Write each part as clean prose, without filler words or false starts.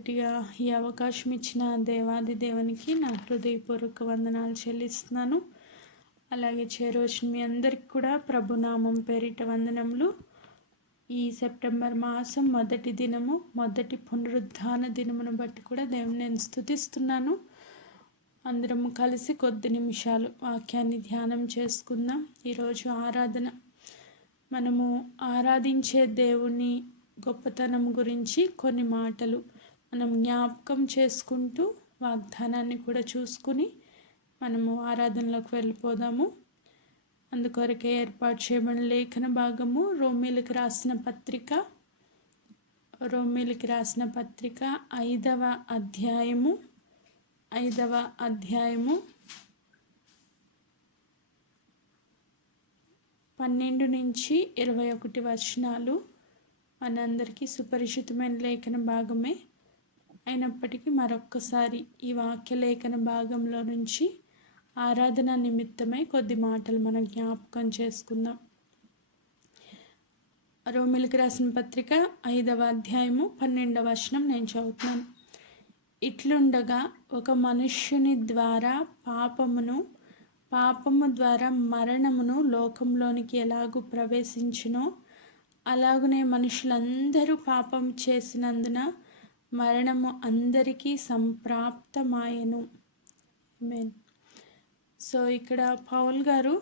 మొదటిగా ఈ అవకాశం ఇచ్చిన దేవాది దేవునికి నా హృదయపూర్వక వందనాలు చెల్లిస్తున్నాను. అలాగే చేరవచ్చిన మీ అందరికి కూడా ప్రభునామం పేరిట వందనములు. ఈ సెప్టెంబర్ మాసం మొదటి దినము, మొదటి పునరుద్ధాన దినమును బట్టి కూడా దేవుని నేను స్తుతిస్తున్నాను. అందరము కలిసి కొద్ది నిమిషాలు వాక్యాన్ని ధ్యానం చేసుకుందాం. ఈరోజు ఆరాధన, మనము ఆరాధించే దేవుని గొప్పతనం గురించి కొన్ని మాటలు మనం జ్ఞాపకం చేసుకుంటూ వాగ్దానాన్ని కూడా చూసుకుని మనము ఆరాధనలోకి వెళ్ళిపోదాము. అందుకొరకే ఏర్పాటు చేయబడిన లేఖన భాగము రోమీలకు రాసిన పత్రిక 5వ అధ్యాయము 12 నుంచి 21 వచనాలు. మనందరికీ సుపరిచితమైన లేఖన భాగమే అయినప్పటికీ మరొక్కసారి ఈ వాక్య లేఖన భాగంలో నుంచి ఆరాధన నిమిత్తమై కొద్ది మాటలు మనం జ్ఞాపకం చేసుకుందాం. రోమీలకు రాసిన పత్రిక 5వ అధ్యాయము 12వ వచనం నేను చదువుతున్నాను. ఇట్లుండగా ఒక మనుష్యుని ద్వారా పాపము ద్వారా మరణమును లోకంలోనికి ఎలాగూ ప్రవేశించునో, అలాగునే మనుషులందరూ పాపం చేసినందున మరణము అందరికీ సంప్రాప్తమాయెను. ఆమేన్. సో ఇక్కడ పౌల్ గారు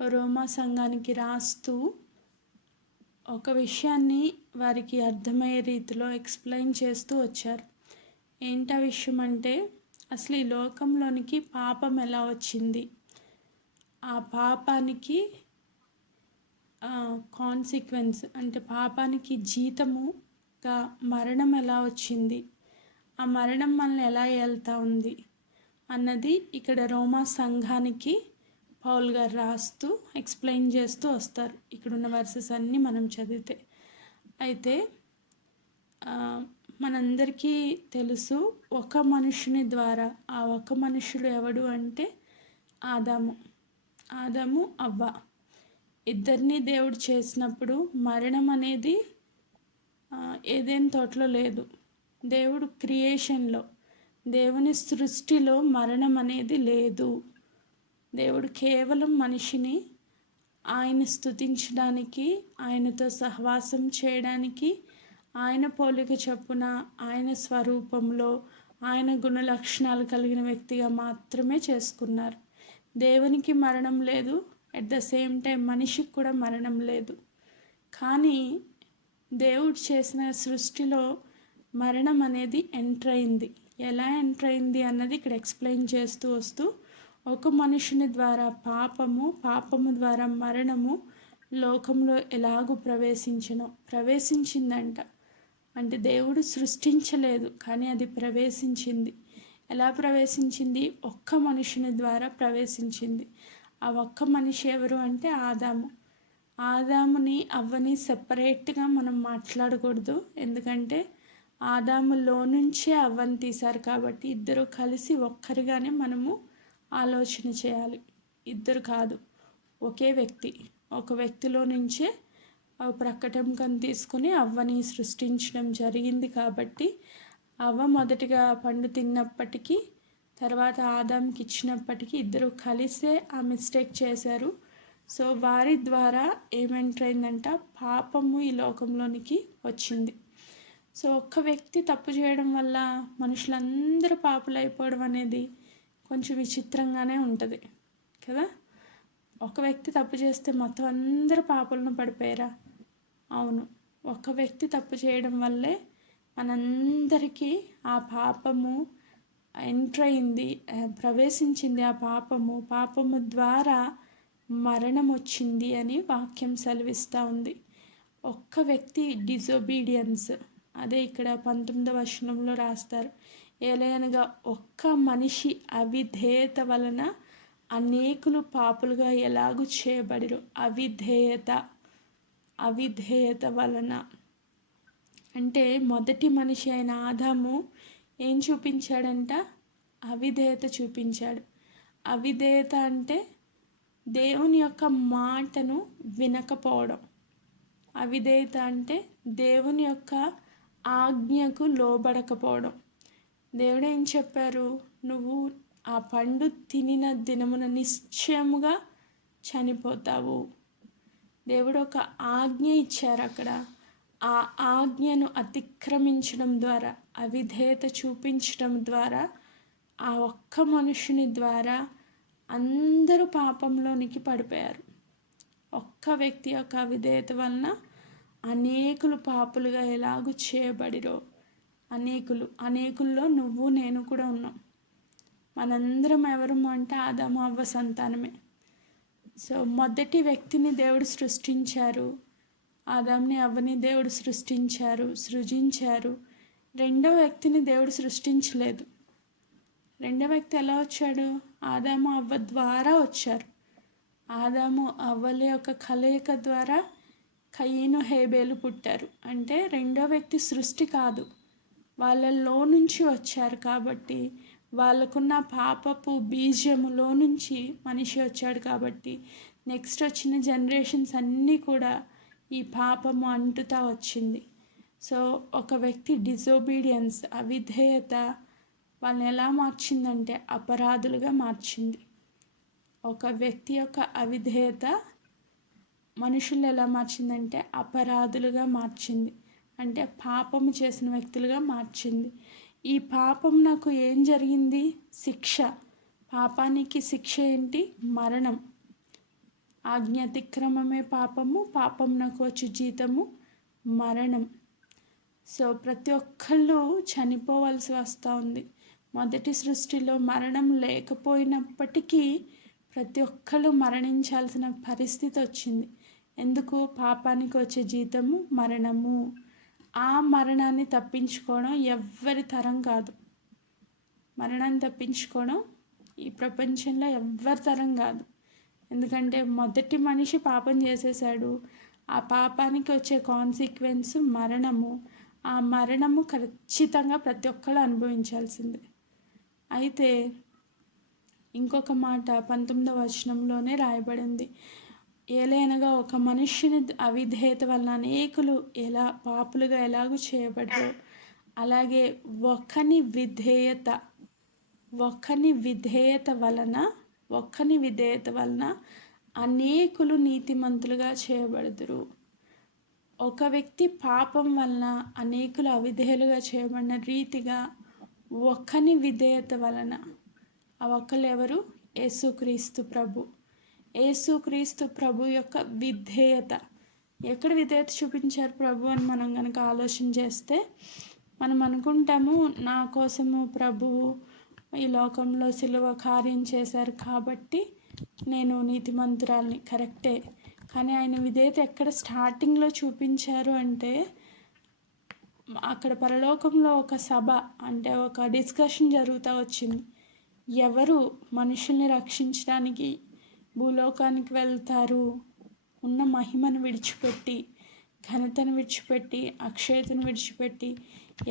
రోమా సంఘానికి రాస్తూ ఒక విషయాన్ని వారికి అర్థమయ్యే రీతిలో ఎక్స్ప్లెయిన్ చేస్తూ వచ్చారు. ఏంటా విషయం అంటే, అసలు ఈ లోకంలోనికి పాపం ఎలా వచ్చింది, ఆ పాపానికి కాన్సిక్వెన్స్ అంటే పాపానికి జీతముగా మరణం ఎలా వచ్చింది, ఆ మరణం మనల్ని ఎలా వెళ్తూ ఉంది అన్నది ఇక్కడ రోమా సంఘానికి పౌల్ గారు రాస్తూ ఎక్స్ప్లెయిన్ చేస్తూ వస్తారు. ఇక్కడున్న వర్సెస్ అన్నీ మనం చదివితే. అయితే మనందరికీ తెలుసు, ఒక మనుషుని ద్వారా, ఆ ఒక మనుషుడు ఎవడు అంటే ఆదాము అవ్వ. ఇద్దరిని దేవుడు చేసినప్పుడు మరణం అనేది ఏదైనా తోటలో లేదు. దేవుడు క్రియేషన్లో, దేవుని సృష్టిలో మరణం అనేది లేదు. దేవుడు కేవలం మనిషిని ఆయన స్తుతించడానికి, ఆయనతో సహవాసం చేయడానికి, ఆయన పోలిక చొప్పున, ఆయన స్వరూపంలో, ఆయన గుణ లక్షణాలు కలిగిన వ్యక్తిగా మాత్రమే చేసుకున్నారు. దేవునికి మరణం లేదు, అట్ ద సేమ్ టైం మనిషికి కూడా మరణం లేదు. కానీ దేవుడు చేసిన సృష్టిలో మరణం అనేది ఎంటర్ అయింది. ఎలా ఎంటర్ అయింది అన్నది ఇక్కడ ఎక్స్ప్లెయిన్ చేస్తూ వస్తూ, ఒక మనుషుని ద్వారా పాపము ద్వారా మరణము లోకంలో ఎలాగూ ప్రవేశించిందంట. అంటే దేవుడు సృష్టించలేదు, కానీ అది ప్రవేశించింది. ఎలా ప్రవేశించింది? ఒక్క మనుషుని ద్వారా ప్రవేశించింది. ఆ ఒక్క మనిషి ఎవరు అంటే ఆదాముని అవ్వని సెపరేట్గా మనం మాట్లాడకూడదు. ఎందుకంటే ఆదాములో నుంచే అవ్వని తీశారు కాబట్టి ఇద్దరు కలిసి ఒక్కరిగానే మనము ఆలోచన చేయాలి. ఇద్దరు కాదు, ఒకే వ్యక్తి, ఒక వ్యక్తిలో నుంచే ప్రకటంకం తీసుకుని అవ్వని సృష్టించడం జరిగింది. కాబట్టి అవ్వ మొదటిగా పండు తిన్నప్పటికీ, తర్వాత ఆదాంకి ఇచ్చినప్పటికీ ఇద్దరు కలిసే ఆ మిస్టేక్ చేశారు. సో వారి ద్వారా ఏమెంటరైందంట, పాపము ఈ లోకంలోనికి వచ్చింది. సో ఒక్క వ్యక్తి తప్పు చేయడం వల్ల మనుషులందరూ పాపులు అయిపోవడం అనేది కొంచెం విచిత్రంగానే ఉంటుంది కదా. ఒక వ్యక్తి తప్పు చేస్తే మొత్తం అందరూ పాపలను పడిపోయారా? అవును, ఒక వ్యక్తి తప్పు చేయడం వల్లే మనందరికీ ఆ పాపము ఎంటర్ అయింది, ప్రవేశించింది. ఆ పాపము ద్వారా మరణం వచ్చింది అని వాక్యం సెలవిస్తూ ఉంది. ఒక్క వ్యక్తి డిజొబీడియన్స్, అదే ఇక్కడ 19వ వచనంలో రాస్తారు. ఏలయనగా ఒక్క మనిషి అవిధేయత వలన అనేకులు పాపులుగా ఎలాగూ చేయబడిరు. అవిధేయత వలన అంటే మొదటి మనిషి అయిన ఆదాము ఏం చూపించాడంట? అవిధేయత చూపించాడు. అవిధేయత అంటే దేవుని యొక్క మాటను వినకపోవడం. అవిధేయత అంటే దేవుని యొక్క ఆజ్ఞకు లోబడకపోవడం. దేవుడు ఏం చెప్పారు? నువ్వు ఆ పండు తినిన దినమున నిశ్చయముగా చనిపోతావు. దేవుడు ఒక ఆజ్ఞ ఇచ్చారు అక్కడ. ఆ ఆజ్ఞను అతిక్రమించడం ద్వారా, అవిధేయత చూపించడం ద్వారా, ఆ ఒక్క మనుషుని ద్వారా అందరూ పాపంలోనికి పడిపోయారు. ఒక్క వ్యక్తి యొక్క అవిధేయత వలన అనేకులు పాపులుగా ఎలాగూ చేయబడిరో, అనేకుల్లో నువ్వు నేను కూడా ఉన్నాం. మనందరం ఎవరు అంటే ఆదాము అవ్వ సంతానమే. సో మొదటి వ్యక్తిని దేవుడు సృష్టించారు, ఆదాంని అవ్వని దేవుడు సృజించారు. రెండవ వ్యక్తిని దేవుడు సృష్టించలేదు. రెండవ వ్యక్తి ఎలా వచ్చాడు? ఆదాము అవ్వ ద్వారా వచ్చారు. ఆదాము అవ్వల యొక్క కలయిక ద్వారా కయీను హేబేలు పుట్టారు. అంటే రెండో వ్యక్తి సృష్టి కాదు, వాళ్ళలో నుంచి వచ్చారు. కాబట్టి వాళ్ళకున్న పాపపు బీజములో నుంచి మనిషి వచ్చాడు. కాబట్టి నెక్స్ట్ వచ్చిన జనరేషన్స్ అన్నీ కూడా ఈ పాపము అంటుతా వచ్చింది. సో ఒక వ్యక్తి డిజోబీడియన్స్, అవిధేయత వాళ్ళని ఎలా మార్చిందంటే అపరాధులుగా మార్చింది. ఒక వ్యక్తి యొక్క అవిధేయత మనుషులు ఎలా మార్చిందంటే అపరాధులుగా మార్చింది, అంటే పాపము చేసిన వ్యక్తులుగా మార్చింది. ఈ పాపం నాకు ఏం జరిగింది? శిక్ష. పాపానికి శిక్ష ఏంటి? మరణం. ఆజ్ఞ అతిక్రమమే పాపము, పాపం నాకు వచ్చి జీతము మరణం. సో ప్రతి ఒక్కళ్ళు చనిపోవలసి వస్తూ ఉంది. మొదటి సృష్టిలో మరణం లేకపోయినప్పటికీ ప్రతి ఒక్కళ్ళు మరణించాల్సిన పరిస్థితి వచ్చింది. ఎందుకు? పాపానికి వచ్చే జీతము మరణము. ఆ మరణాన్ని తప్పించుకోవడం ఎవ్వరి తరం కాదు. మరణాన్ని తప్పించుకోవడం ఈ ప్రపంచంలో ఎవ్వరి తరం కాదు. ఎందుకంటే మొదటి మనిషి పాపం చేసేసాడు. ఆ పాపానికి వచ్చే కాన్సిక్వెన్స్ మరణము. ఆ మరణము ఖచ్చితంగా ప్రతి ఒక్కళ్ళు అనుభవించాల్సిందే. అయితే ఇంకొక మాట 19వ వచనంలోనే రాయబడింది. ఏలైనగా ఒక మనుష్యుని అవిధేయత వలన అనేకులు ఎలా పాపులుగా ఎలాగూ చేయబడ్డారో, అలాగే ఒకని విధేయత వలన అనేకులు నీతిమంతులుగా చేయబడుదురు. ఒక వ్యక్తి పాపం వలన అనేకులు అవిధేయులుగా చేయబడిన రీతిగా ఒకని విధేయత వలన, ఆ ఒక్కరు ఎవరు? యేసుక్రీస్తు ప్రభు. యేసుక్రీస్తు ప్రభు యొక్క విధేయత. ఎక్కడ విధేయత చూపించారు ప్రభు అని మనం కనుక ఆలోచన చేస్తే మనం అనుకుంటాము, నా కోసము ప్రభువు ఈ లోకంలో సిలువ కార్యం చేశారు కాబట్టి నేను నీతిమంతురాల్ని. కరెక్టే. కానీ ఆయన విధేయత ఎక్కడ స్టార్టింగ్లో చూపించారు అంటే, అక్కడ పరలోకంలో ఒక సభ, అంటే ఒక డిస్కషన్ జరుగుతూ వచ్చింది. ఎవరు మనుషుల్ని రక్షించడానికి భూలోకానికి వెళ్తారు? ఉన్న మహిమను విడిచిపెట్టి, ఘనతను విడిచిపెట్టి, అక్షయతను విడిచిపెట్టి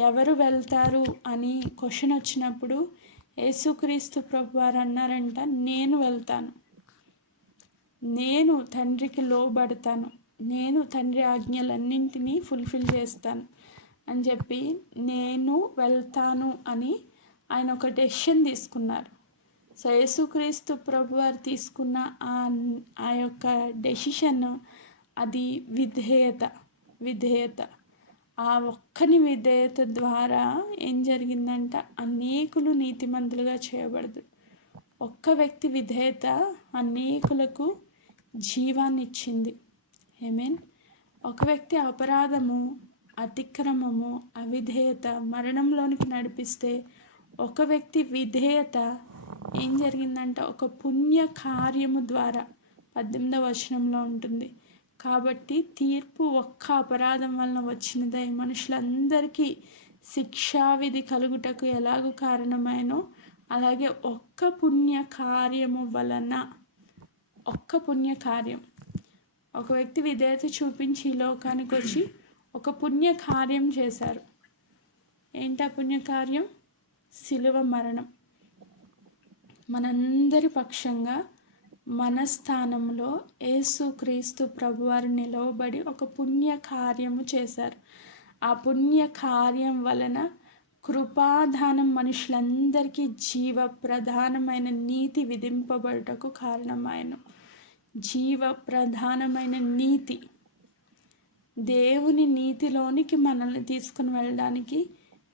ఎవరు వెళ్తారు అని క్వశ్చన్ వచ్చినప్పుడు యేసుక్రీస్తు ప్రభు వారు అన్నారంట, నేను వెళ్తాను, నేను తండ్రికి లోబడతాను, నేను తండ్రి ఆజ్ఞలన్నింటినీ ఫుల్ఫిల్ చేస్తాను అని చెప్పి నేను వెళ్తాను అని ఆయన ఒక డెసిషన్ తీసుకున్నారు. సో యేసుక్రీస్తు ప్రభు వారు తీసుకున్న ఆ యొక్క డెసిషన్ అది విధేయత. ఆ ఒక్కని విధేయత ద్వారా ఏం జరిగిందంట? అనేకులు నీతిమంతులుగా చేయబడదు. ఒక్క వ్యక్తి విధేయత అనేకులకు జీవాన్ని ఇచ్చింది. ఆమేన్. ఒక వ్యక్తి అపరాధము, అతిక్రమము, అవిధేయత మరణంలోనికి నడిపిస్తే, ఒక వ్యక్తి విధేయత ఏం జరిగిందంట? ఒక పుణ్య కార్యము ద్వారా 18వ వచనంలో ఉంటుంది. కాబట్టి తీర్పు ఒక్క అపరాధం వలన వచ్చినదై మనుషులందరికీ శిక్షావిధి కలుగుటకు ఎలాగూ కారణమైనో, అలాగే ఒక్క పుణ్య కార్యము వలన, ఒక్క పుణ్యకార్యం, ఒక వ్యక్తి విధేయత చూపించి ఈ లోకానికి వచ్చి ఒక పుణ్యకార్యం చేశారు. ఏంటి ఆ పుణ్యకార్యం? శిలువ మరణం. మనందరి పక్షంగా మన స్థానంలో యేసుక్రీస్తు ప్రభువారు నిలవబడి ఒక పుణ్యకార్యము చేశారు. ఆ పుణ్య కార్యం వలన కృపాదానం మనుషులందరికీ జీవ ప్రధానమైన నీతి విధింపబడుటకు కారణమైన జీవ ప్రధానమైన నీతి, దేవుని నీతిలోనికి మనల్ని తీసుకుని వెళ్ళడానికి,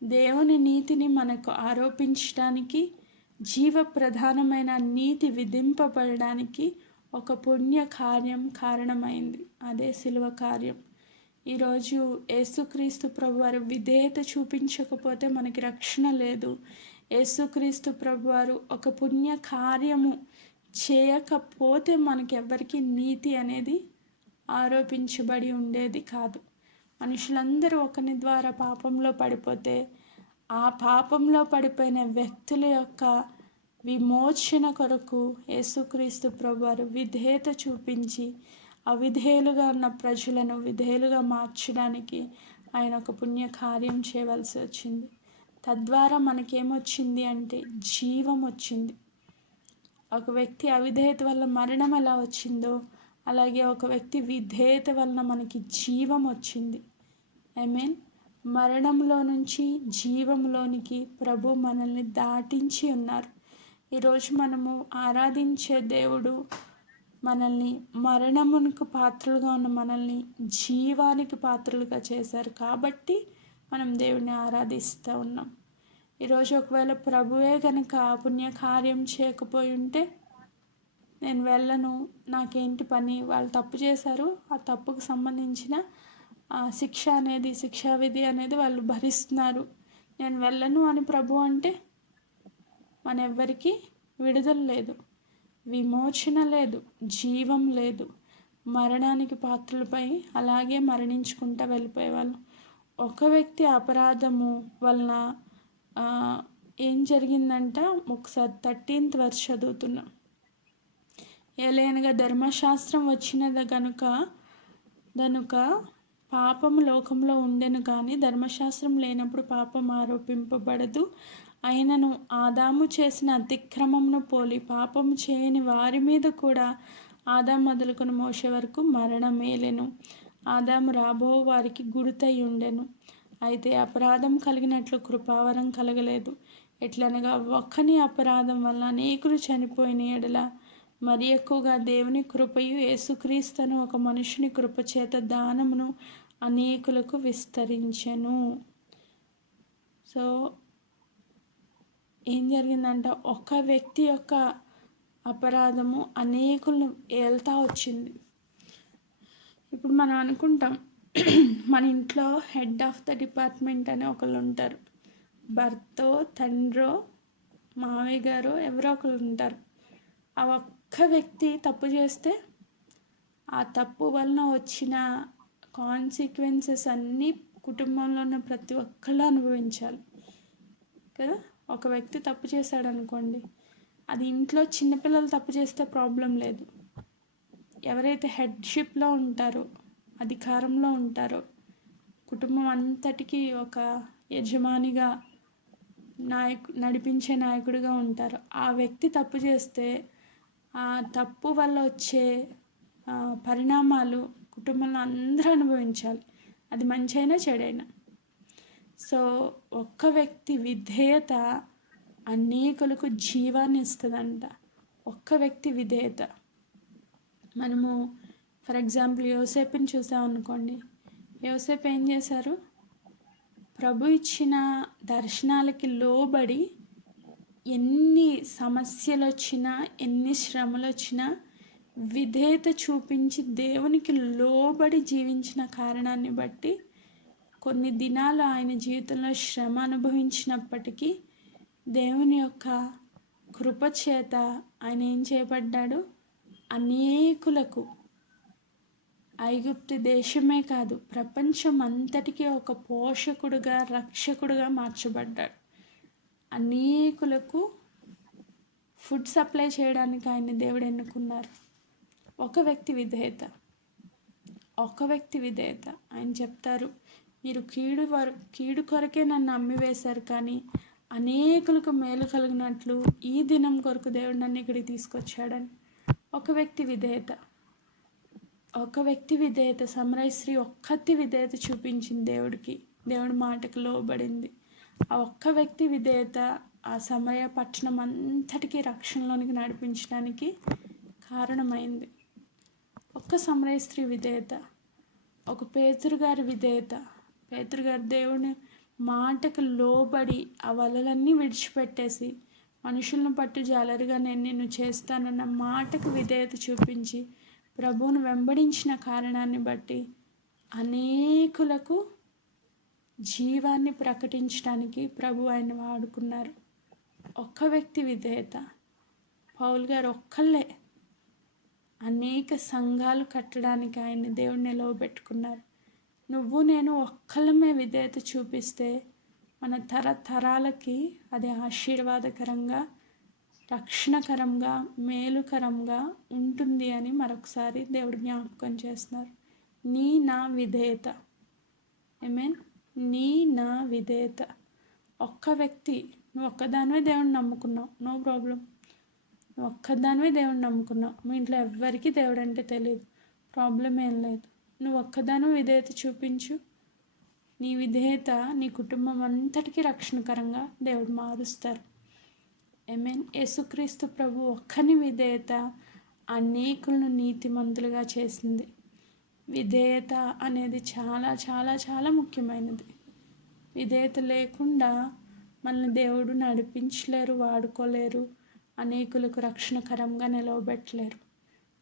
దేవుని నీతిని మనకు ఆరోపించడానికి, జీవ ప్రధానమైన నీతి విధింపబడడానికి ఒక పుణ్య కార్యం కారణమైంది. అదే శిలువ కార్యం. ఈరోజు యేసుక్రీస్తు ప్రభువారు విధేయత చూపించకపోతే మనకి రక్షణ లేదు. యేసుక్రీస్తు ప్రభువారు ఒక పుణ్య కార్యము చేయకపోతే మనకెవ్వరికి నీతి అనేది ఆరోపించబడి ఉండేది కాదు. మనుషులందరూ ఒకరి ద్వారా పాపంలో పడిపోతే ఆ పాపంలో పడిపోయిన వ్యక్తుల యొక్క విమోచన కొరకు యేసుక్రీస్తు ప్రభువారు విధేయత చూపించి అవిధేయులుగా ఉన్న ప్రజలను విధేయులుగా మార్చడానికి ఆయన ఒక పుణ్య కార్యం చేయవలసి వచ్చింది. తద్వారా మనకేమొచ్చింది అంటే జీవం వచ్చింది. ఒక వ్యక్తి అవిధేయత వల్ల మరణం ఎలా వచ్చిందో అలాగే ఒక వ్యక్తి విధేయత వలన మనకి జీవం వచ్చింది. ఆమేన్. మరణంలో నుంచి జీవంలోనికి ప్రభు మనల్ని దాటించి ఉన్నారు. ఈరోజు మనము ఆరాధించే దేవుడు మనల్ని మరణమునకు పాత్రలుగా ఉన్న మనల్ని జీవానికి పాత్రలుగా చేశారు కాబట్టి మనం దేవుని ఆరాధిస్తూ ఉన్నాం. ఈరోజు ఒకవేళ ప్రభువే కనుక పుణ్యకార్యం చేయకపోయి ఉంటే నేను వెళ్ళను, నాకేంటి పని, వాళ్ళు తప్పు చేశారు, ఆ తప్పుకు సంబంధించిన శిక్ష అనేది శిక్షావిధి అనేది వాళ్ళు భరిస్తున్నారు, నేను వెళ్ళను అని ప్రభు అంటే మన ఎవ్వరికీ విడుదల లేదు, విమోచన లేదు, జీవం లేదు. మరణానికి పాత్రలపై అలాగే మరణించుకుంటూ వెళ్ళిపోయేవాళ్ళు. ఒక వ్యక్తి అపరాధము వలన ఏం జరిగిందంట, ఒకసారి 13th verse చదువుతున్నాం. ఏలైనగా ధర్మశాస్త్రం వచ్చినది గనుక పాపము లోకంలో ఉండెను కానీ ధర్మశాస్త్రం లేనప్పుడు పాపం ఆరోపింపబడదు. అయినను ఆదాము చేసిన అతిక్రమమును పోలి పాపము చేయని వారి మీద కూడా ఆదాము మొదలుకొని మోసే వరకు మరణమేలెను. ఆదాము రాబో వారికి గుర్తై ఉండెను. అయితే అపరాధం కలిగినట్లు కృపావరం కలగలేదు. ఎట్లనగా ఒక్కని అపరాధం వల్ల అనేకులు చనిపోయిన ఎడల మరి ఎక్కువగా దేవుని కృపయు యేసుక్రీస్తును ఒక మనుషుని కృపచేత దానమును అనేకులకు విస్తరించెను. సో ఏం జరిగిందంట, ఒక వ్యక్తి యొక్క అపరాధము అనేకులను ఏల్తా వచ్చింది. ఇప్పుడు మనం అనుకుంటాం మన ఇంట్లో హెడ్ ఆఫ్ ద డిపార్ట్మెంట్ అని ఒకళ్ళు ఉంటారు. భర్తో తండ్రో మావయ్య గారో ఎవరో ఒకళ్ళు ఉంటారు. ఆ ఒక్క వ్యక్తి తప్పు చేస్తే ఆ తప్పు వలన వచ్చిన కాన్సిక్వెన్సెస్ అన్నీ కుటుంబంలో ఉన్న ప్రతి ఒక్కళ్ళు అనుభవించాలి కదా. ఒక వ్యక్తి తప్పు చేశాడు అనుకోండి, అది ఇంట్లో చిన్నపిల్లలు తప్పు చేస్తే ప్రాబ్లం లేదు. ఎవరైతే హెడ్షిప్లో ఉంటారో, అధికారంలో ఉంటారో, కుటుంబం అంతటికీ ఒక యజమానిగా నడిపించే నాయకుడిగా ఉంటారో, ఆ వ్యక్తి తప్పు చేస్తే ఆ తప్పు వల్ల వచ్చే పరిణామాలు కుటుంబంలో అందరూ అనుభవించాలి, అది మంచి అయినా చెడైనా. సో ఒక్క వ్యక్తి విధేయత అనేకులకు జీవాన్ని ఇస్తుందంట. ఒక్క వ్యక్తి విధేయత. మనము ఫర్ ఎగ్జాంపుల్ యోసేపుని చూసామనుకోండి. యోసేపు ఏం చేశారు, ప్రభు ఇచ్చిన దర్శనాలకి లోబడి ఎన్ని సమస్యలు వచ్చినా ఎన్ని శ్రమలు వచ్చినా విధేయత చూపించి దేవునికి లోబడి జీవించిన కారణాన్ని బట్టి కొన్ని దినాలు ఆయన జీవితంలో శ్రమ అనుభవించినప్పటికీ దేవుని యొక్క కృపచేత ఆయన ఏం చేయబడ్డాడు, అనేకులకు ఐగుప్తు దేశమే కాదు ప్రపంచం అంతటికీ ఒక పోషకుడుగా రక్షకుడుగా మార్చబడ్డాడు. అనేకులకు ఫుడ్ సప్లై చేయడానికి ఆయన దేవుడు ఎన్నుకున్నారు. ఒక వ్యక్తి విధేయత. ఆయన చెప్తారు, మీరు కీడు కొరకే నన్ను అమ్మివేశారు కానీ అనేకులకు మేలు కలిగినట్లు ఈ దినం కొరకు దేవుడు నన్ను ఇక్కడికి తీసుకొచ్చాడని. ఒక వ్యక్తి విధేయత సమరయ స్త్రీ ఒక్కతి విధేయత చూపించింది దేవుడికి. దేవుడి మాటకు లోబడింది. ఆ ఒక్క వ్యక్తి విధేయత ఆ సమరయ పట్టణం అంతటికీ రక్షణలోనికి నడిపించడానికి కారణమైంది. ఒక్క సమరయ స్త్రీ విధేయత, ఒక పేతురు గారి విధేయత, పేతురు గారు దేవుని మాటకు లోబడి ఆ వలలన్నీ విడిచిపెట్టేసి మనుషులను పట్టు జాలరుగా నేను నిన్ను చేస్తానన్న మాటకు విధేయత చూపించి ప్రభువును వెంబడించిన కారణాన్ని బట్టి అనేకులకు జీవాన్ని ప్రకటించడానికి ప్రభు ఆయన వాడుకున్నారు. ఒక్క వ్యక్తి విధేయత, పౌలు గారు ఒక్కళ్ళే అనేక సంఘాలు కట్టడానికి ఆయన్ని దేవుడు నిలవబెట్టుకున్నారు. నువ్వు నేను ఒక్కళ్ళమే విధేయత చూపిస్తే మన తరతరాలకి అది ఆశీర్వాదకరంగా, రక్షణకరంగా, మేలుకరంగా ఉంటుంది అని మరొకసారి దేవుడు జ్ఞాపకం చేస్తున్నారు. నా విధేయత, ఆమేన్. నా విధేయత. ఒక్క వ్యక్తి, నువ్వు ఒక్కదానివే దేవుడిని నమ్ముకున్నావు, నో ప్రాబ్లం. నువ్వు ఒక్కదానివే దేవుడిని నమ్ముకున్నావు, మీ ఇంట్లో ఎవ్వరికీ దేవుడు అంటే తెలియదు, ప్రాబ్లం ఏం లేదు. నువ్వు ఒక్కదానివే విధేయత చూపించు. నీ విధేయత నీ కుటుంబం అంతటికీ రక్షణకరంగా దేవుడు మారుస్తారు. ఆమేన్. యేసుక్రీస్తు ప్రభు ఒక్కని విధేయత అనేకులను నీతిమంతులుగా చేసింది. విధేయత అనేది చాలా చాలా చాలా ముఖ్యమైనది. విధేయత లేకుండా మనల్ని దేవుడు నడిపించలేరు, వాడుకోలేరు, అనేకులకు రక్షణకరంగా నిలవబెట్టలేరు.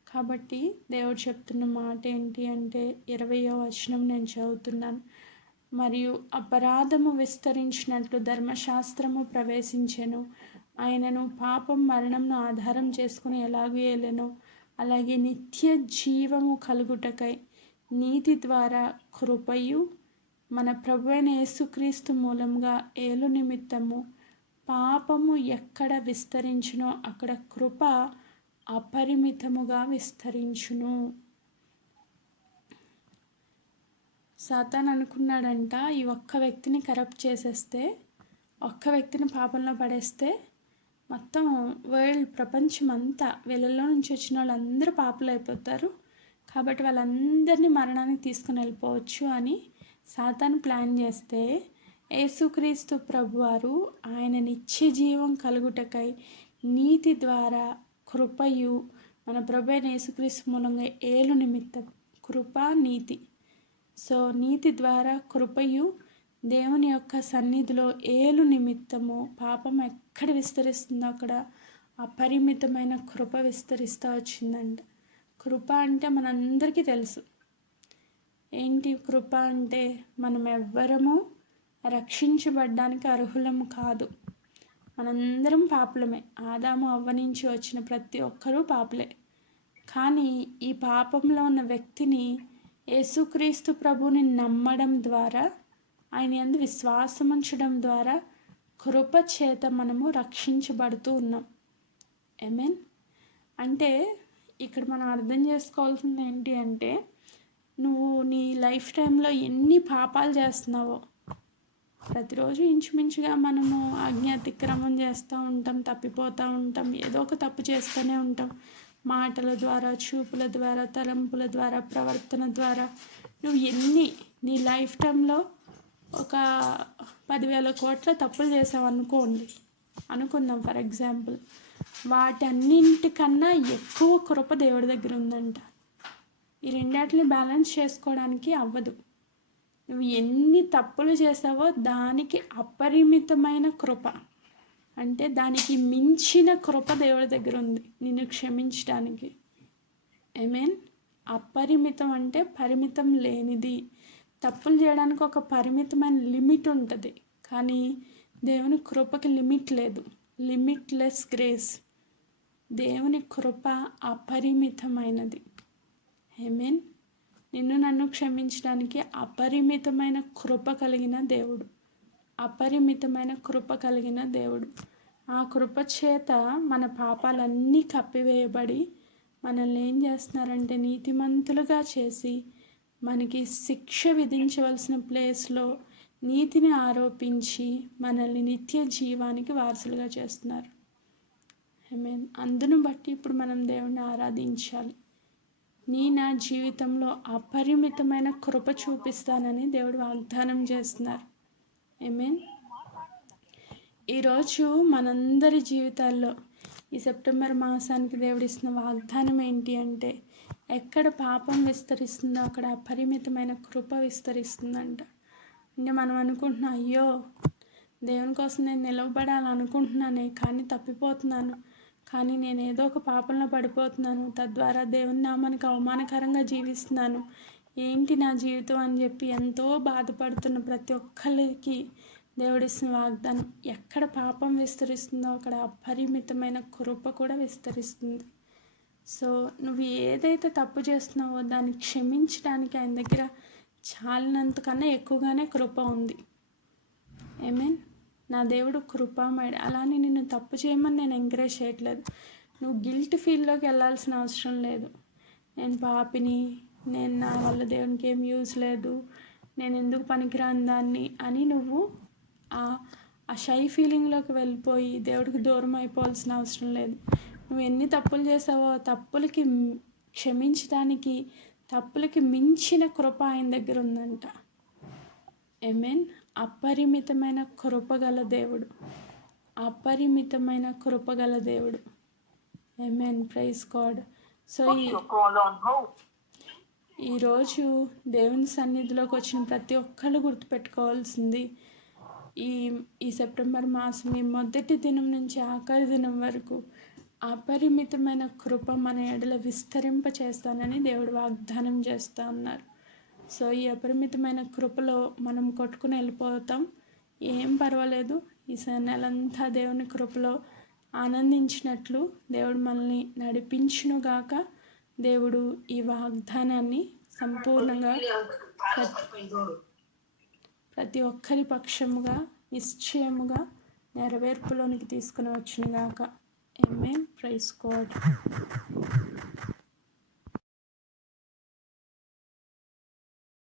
కాబట్టి దేవుడు చెప్తున్న మాట ఏంటి అంటే 20వ వచనం నేను చదువుతున్నాను. మరియు అపరాధము విస్తరించినట్లు ధర్మశాస్త్రము ప్రవేశించెను, ఆయనను పాపం మరణంను ఆధారం చేసుకుని ఎలాగూ ఏలెనో అలాగే నిత్య జీవము కలుగుటకై నీతి ద్వారా కృపయు మన ప్రభువైన యేసుక్రీస్తు మూలంగా ఏలు నిమిత్తము పాపము ఎక్కడ విస్తరించునో అక్కడ కృప అపరిమితముగా విస్తరించును. సాతాను అనుకున్నాడంట, ఈ ఒక్క వ్యక్తిని కరప్ట్ చేసేస్తే, ఒక్క వ్యక్తిని పాపంలో పడేస్తే మొత్తం వరల్డ్, ప్రపంచం అంతా వీళ్ళలో నుంచి వచ్చిన వాళ్ళందరూ పాపులు అయిపోతారు, కాబట్టి వాళ్ళందరినీ మరణానికి తీసుకుని వెళ్ళిపోవచ్చు అని సాతాను ప్లాన్ చేస్తే, యేసుక్రీస్తు ప్రభువారు ఆయన నిత్య జీవం కలుగుటకై నీతి ద్వారా కృపయు మన ప్రభు అయిన యేసుక్రీస్తు మూలంగా ఏలు నిమిత్తం, కృప నీతి. సో నీతి ద్వారా కృపయు దేవుని యొక్క సన్నిధిలో ఏలు నిమిత్తము పాపం ఎక్కడ విస్తరిస్తుందో అక్కడ అపరిమితమైన కృప విస్తరిస్తూ వచ్చిందంట. కృప అంటే మనందరికీ తెలుసు. ఏంటి కృప అంటే? మనం ఎవ్వరము రక్షించబడ్డానికి అర్హులము కాదు, మనందరం పాపులమే. ఆదాము అవ్వ నుంచి వచ్చిన ప్రతి ఒక్కరూ పాపులే. కానీ ఈ పాపంలో ఉన్న వ్యక్తిని యేసుక్రీస్తు ప్రభుని నమ్మడం ద్వారా, ఆయన యందు విశ్వాసం ఉంచడం ద్వారా కృప చేత మనము రక్షించబడుతూ ఉన్నాం. ఆమేన్. అంటే ఇక్కడ మనం అర్థం చేసుకోవాల్సింది ఏంటి అంటే, నువ్వు నీ లైఫ్ టైంలో ఎన్ని పాపాలు చేస్తున్నావో, ప్రతిరోజు ఇంచుమించుగా మనము అతిక్రమం చేస్తూ ఉంటాం, తప్పిపోతూ ఉంటాం, ఏదో ఒక తప్పు చేస్తూనే ఉంటాం. మాటల ద్వారా, చూపుల ద్వారా, తలంపుల ద్వారా, ప్రవర్తన ద్వారా నువ్వు ఎన్ని నీ లైఫ్ టైంలో ఒక 10,000 కోట్ల తప్పులు చేసావు అనుకుందాం ఫర్ ఎగ్జాంపుల్. వాటన్నింటికన్నా ఎక్కువ కృప దేవుడి దగ్గర ఉందంట. ఈ రెండాటిని బ్యాలెన్స్ చేసుకోవడానికి అవ్వదు. నువ్వు ఎన్ని తప్పులు చేసావో దానికి అపరిమితమైన కృప, అంటే దానికి మించిన కృప దేవుడి దగ్గర ఉంది నిన్ను క్షమించడానికి. ఆమేన్. అపరిమితం అంటే పరిమితం లేనిది. తప్పులు చేయడానికి ఒక పరిమితమైన లిమిట్ ఉంటుంది, కానీ దేవుని కృపకి లిమిట్ లేదు. Limitless grace. దేవుని కృప అపరిమితమైనది. ఆమేన్. నిన్ను నన్ను క్షమించడానికి అపరిమితమైన కృప కలిగిన దేవుడు, అపరిమితమైన కృప కలిగిన దేవుడు. ఆ కృప చేత మన పాపాలన్నీ కప్పివేయబడి మనల్ని ఏం చేస్తున్నారంటే నీతిమంతులుగా చేసి మనకి శిక్ష విధించవలసిన ప్లేస్లో నీతిని ఆరోపించి మనల్ని నిత్య జీవానికి వారసులుగా చేస్తున్నారు. ఆమేన్. అందును బట్టి ఇప్పుడు మనం దేవుణ్ణి ఆరాధించాలి. నా జీవితంలో అపరిమితమైన కృప చూపిస్తానని దేవుడు వాగ్దానం చేస్తున్నారు. ఆమేన్. ఈరోజు మనందరి జీవితాల్లో ఈ సెప్టెంబర్ మాసానికి దేవుడు ఇస్తున్న వాగ్దానం ఏంటి అంటే, ఎక్కడ పాపం విస్తరిస్తుందో అక్కడ అపరిమితమైన కృప విస్తరిస్తుందంట. అంటే మనం అనుకుంటున్నాం, అయ్యో దేవుని కోసం నేను నిలవబడాలనుకుంటున్నానే, కానీ తప్పిపోతున్నాను, కానీ నేను ఏదో ఒక పాపంలో పడిపోతున్నాను, తద్వారా దేవుని నామానికి అవమానకరంగా జీవిస్తున్నాను, ఏంటి నా జీవితం అని చెప్పి ఎంతో బాధపడుతున్న ప్రతి ఒక్కరికి దేవుడిస్తున్న వాగ్దానం, ఎక్కడ పాపం విస్తరిస్తుందో అక్కడ అపరిమితమైన కృప కూడా విస్తరిస్తుంది. సో నువ్వు ఏదైతే తప్పు చేస్తున్నావో దాన్ని క్షమించడానికి ఆయన దగ్గర చాలినంతకన్నా ఎక్కువగానే కృప ఉంది. ఆమేన్. నా దేవుడు కృపామయుడు. అలానే నిన్ను తప్పు చేయమని నేను ఎంకరేజ్ చేయట్లేదు. నువ్వు గిల్ట్ ఫీల్లోకి వెళ్ళాల్సిన అవసరం లేదు. నేను పాపిని, నేను నా వల్ల దేవునికి ఏం యూజ్ లేదు, నేను ఎందుకు పనికిరాని దాన్ని అని నువ్వు ఆ షై ఫీలింగ్లోకి వెళ్ళిపోయి దేవుడికి దూరం అయిపోవాల్సిన అవసరం లేదు. నువ్వు ఎన్ని తప్పులు చేసావో తప్పులకి క్షమించడానికి, తప్పులకి మించిన కృప ఆయన దగ్గర ఉందంట. ఆమేన్. అపరిమితమైన కృపగల దేవుడు, అపరిమితమైన కృపగల దేవుడు. ఆమేన్. Praise God. సో ఈరోజు దేవుని సన్నిధిలోకి వచ్చిన ప్రతి ఒక్కళ్ళు గుర్తుపెట్టుకోవాల్సింది, ఈ సెప్టెంబర్ మాసం ఈ మొదటి దినం నుంచి ఆఖరి దినం వరకు అపరిమితమైన కృప మన ఎడల విస్తరింప చేస్తానని దేవుడు వాగ్దానం చేస్తూ ఉన్నారు. సో ఈ అపరిమితమైన కృపలో మనం కొట్టుకుని వెళ్ళిపోతాం, ఏం పర్వాలేదు. ఈ నెలంతా దేవుని కృపలో ఆనందించినట్లు దేవుడు మనల్ని నడిపించునుగాక. దేవుడు ఈ వాగ్దానాన్ని సంపూర్ణంగా ప్రతి ఒక్కరి పక్షముగా నిశ్చయముగా నెరవేర్పులోనికి తీసుకుని వచ్చునుగాక. ఆమేన్. Praise God.